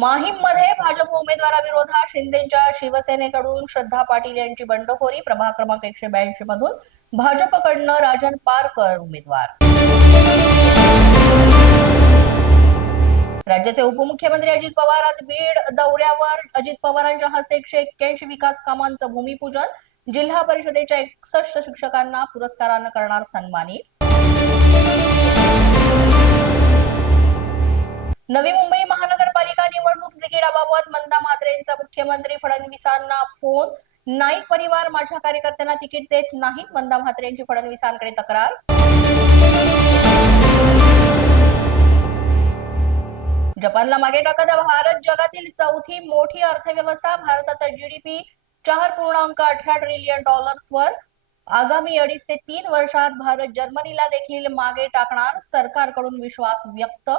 माहीममध्ये भाजप उमेदवाराविरोधात शिंदेच्या शिवसेनेकडून श्रद्धा पाटील यांची बंडखोरी प्रभाग क्रमांक एकशे ब्याऐंशी मधून भाजपकडनं राजन पारकर उमेदवार. राज्याचे उपमुख्यमंत्री अजित पवार आज बीड दौऱ्यावर. अजित पवारांच्या हस्ते एकशे एक्क्याऐंशी विकास कामांचं भूमिपूजन. जिल्हा परिषदेच्या एकसष्ट शिक्षकांना पुरस्कारानं करणार सन्मानित. नवी मुंबई तिकिटाबाबत मंदा म्हात्रेंचा मुख्यमंत्री फडणवीसांना फोन. नाईक परिवार माझ्या कार्यकर्त्यांना तिकीट देत नाहीत मंदा म्हात्रेंची फडणवीसांकडे तक्रार. जपानला मागे टाकत भारत. जगातील चौथी मोठी अर्थव्यवस्था भारताचा जीडीपी चार पूर्णांक अठरा ट्रिलियन डॉलर्सवर आगामी अडीच ते तीन वर्षात भारत जर्मनीला देखील मागे टाकणार सरकारकडून विश्वास व्यक्त.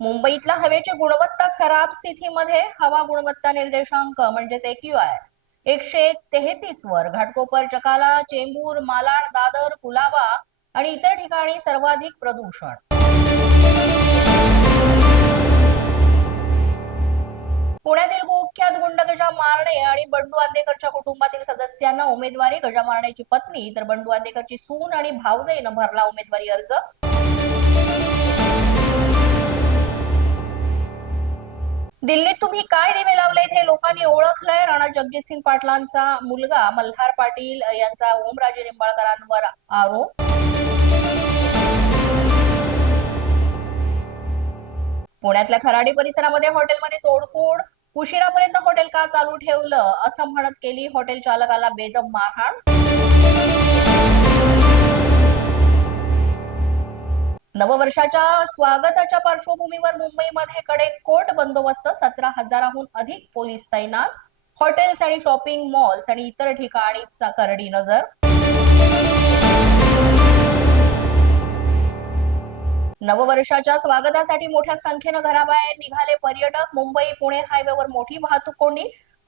मुंबईतला हवेची गुणवत्ता खराब स्थितीमध्ये हवा गुणवत्ता निर्देशांक म्हणजेच एक्यूआय एकशे तेहतीस वर. घाटकोपर चकाला चेंबूर मालाड दादर कुलाबा आणि इतर ठिकाणी सर्वाधिक प्रदूषण. पुण्यातील कुख्यात गुंड गजा मारणे आणि बंडू आंदेकरच्या कुटुंबातील सदस्यांना उमेदवारी गजा मारण्याची पत्नी तर बंडू आंदेकरची सून आणि भावजईनं भरला उमेदवारी अर्ज. दिल्लीत तुम्ही काय दिवे लावलेत हे लोकांनी ओळखलंय? राणा जगजितसिंग पाटलांचा मुलगा मल्हार पाटील यांचा ओमराजे निंबाळकरांवर आरोप. पुण्यातल्या खराडी परिसरामध्ये हॉटेलमध्ये तोडफोड. उशिरापर्यंत हॉटेल का चालू ठेवलं? असं म्हणत केली हॉटेल चालकाला बेदम मारहाण. नववर्षाच्या स्वागताच्या पार्श्वभूमीवर मुंबईमध्ये कडे कोट बंदोबस्त सतरा हजाराहून अधिक पोलीस तैनात. हॉटेल्स आणि शॉपिंग मॉल्स आणि इतर ठिकाणी करडी नजर. नववर्षाच्या स्वागतासाठी मोठ्या संख्येनं घराबाहेर निघाले पर्यटक. मुंबई पुणे हायवेवर मोठी वाहतूक कोंडी.